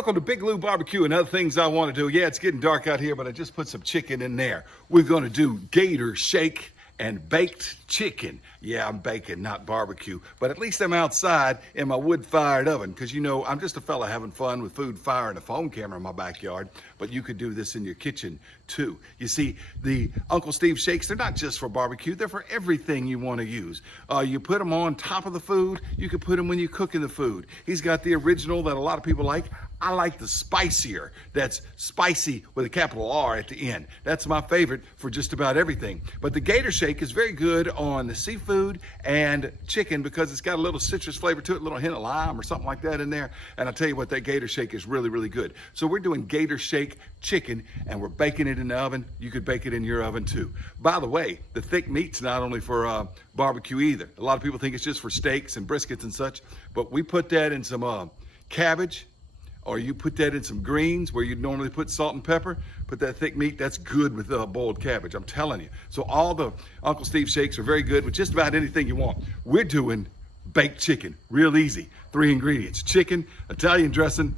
welcome to Big Lou Barbecue and other things I want to do. Yeah, it's getting dark out here, but I just put some chicken in there. We're going to do Gator shake and baked chicken. Yeah, I'm baking, not barbecue, but at least I'm outside in my wood-fired oven because, you know, I'm just a fella having fun with food, fire, and a phone camera in my backyard, but you could do this in your kitchen too. You see, the Uncle Steve shakes, they're not just for barbecue, they're for everything you want to use. You put them on top of the food, you could put them when you're cooking the food. He's got the original that a lot of people like. I like the spicier. That's spicy with a capital R at the end. That's my favorite for just about everything. But the Gator shake is very good on the seafood and chicken because it's got a little citrus flavor to it, a little hint of lime or something like that in there. And I'll tell you what, that Gator shake is really, really good. So we're doing Gator shake chicken and we're baking it in the oven. You could bake it in your oven too. By the way, the thick meat's not only for barbecue either. A lot of people think it's just for steaks and briskets and such, but we put that in some cabbage, or you put that in some greens where you'd normally put salt and pepper, put that thick meat, that's good with boiled cabbage, I'm telling you. So all the Uncle Steve shakes are very good with just about anything you want. We're doing baked chicken, real easy. 3 ingredients, chicken, Italian dressing,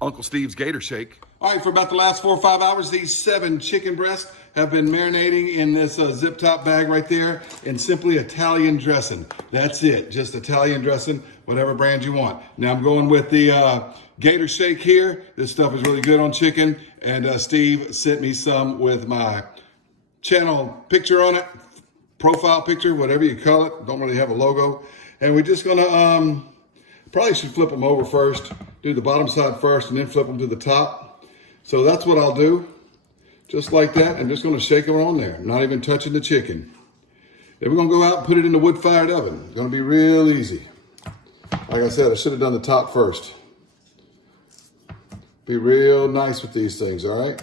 Uncle Steve's Gator shake. All right, for about the last 4 or 5 hours, these 7 chicken breasts have been marinating in this zip top bag right there in simply Italian dressing. That's it, just Italian dressing, whatever brand you want. Now I'm going with the Gator shake here. This stuff is really good on chicken, and Steve sent me some with my channel picture on it, profile picture, whatever you call it. Don't really have a logo. And we're just gonna, probably should flip them over first, do the bottom side first, and then flip them to the top. So that's what I'll do, just like that. I'm just gonna shake them on there, not even touching the chicken. Then we're gonna go out and put it in the wood-fired oven. It's gonna be real easy. Like I said, I should have done the top first. Be real nice with these things, all right?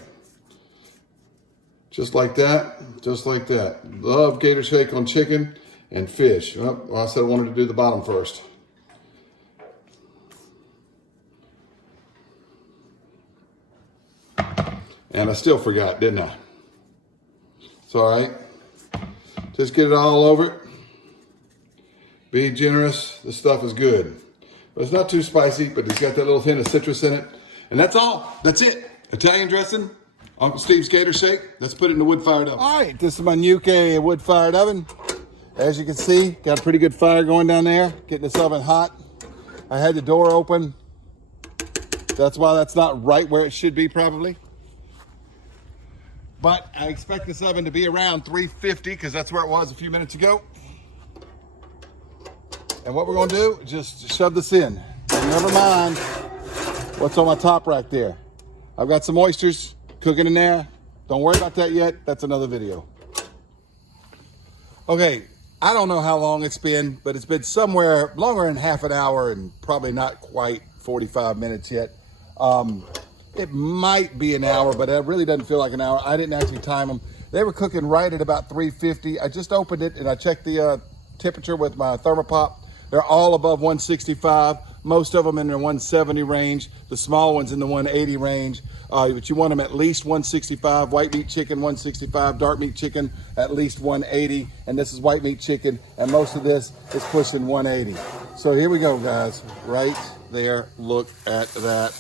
Just like that, just like that. Love Gator shake on chicken and fish. Well, I said I wanted to do the bottom first. And I still forgot, didn't I? It's all right. Just get it all over it. Be generous, this stuff is good. But it's not too spicy, but it's got that little hint of citrus in it. And that's all. That's it. Italian dressing, Uncle Steve's Gator shake. Let's put it in the wood-fired oven. All right, this is my Ñuke wood-fired oven. As you can see, got a pretty good fire going down there, getting this oven hot. I had the door open. That's why that's not right where it should be probably. But I expect this oven to be around 350 because that's where it was a few minutes ago. And what we're gonna do, just shove this in. And never mind what's on my top rack there. I've got some oysters cooking in there. Don't worry about that yet. That's another video. Okay, I don't know how long it's been, but it's been somewhere longer than half an hour and probably not quite 45 minutes yet. It might be an hour, but it really doesn't feel like an hour. I didn't actually time them. They were cooking right at about 350. I just opened it and I checked the temperature with my thermopop. They're all above 165. Most of them in the 170 range, the small ones in the 180 range, but you want them at least 165, white meat chicken 165, dark meat chicken at least 180, and this is white meat chicken, and most of this is pushing 180. So here we go, guys, right there, look at that.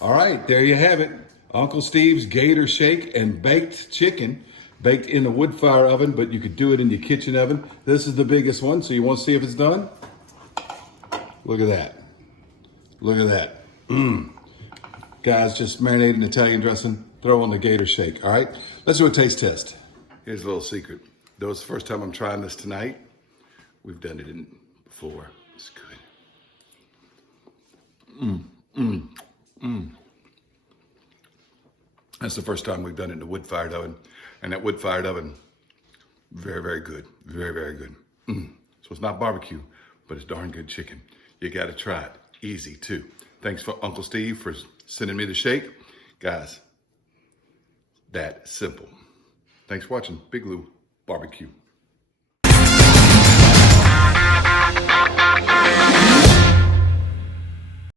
All right, there you have it. Uncle Steve's Gator shake and baked chicken, baked in the wood fire oven, but you could do it in your kitchen oven. This is the biggest one, so you want to see if it's done? Look at that. Look at that. Guys, just marinate in Italian dressing, throw on the Gator shake, all right? Let's do a taste test. Here's a little secret. Though it's the first time I'm trying this tonight, we've done it before. It's good. That's the first time we've done it in the wood-fired oven. And that wood-fired oven, very, very good. Very, very good. So it's not barbecue, but it's darn good chicken. You gotta try it. Easy too. Thanks for Uncle Steve for sending me the shake. Guys, that simple. Thanks for watching Big Lou Barbecue.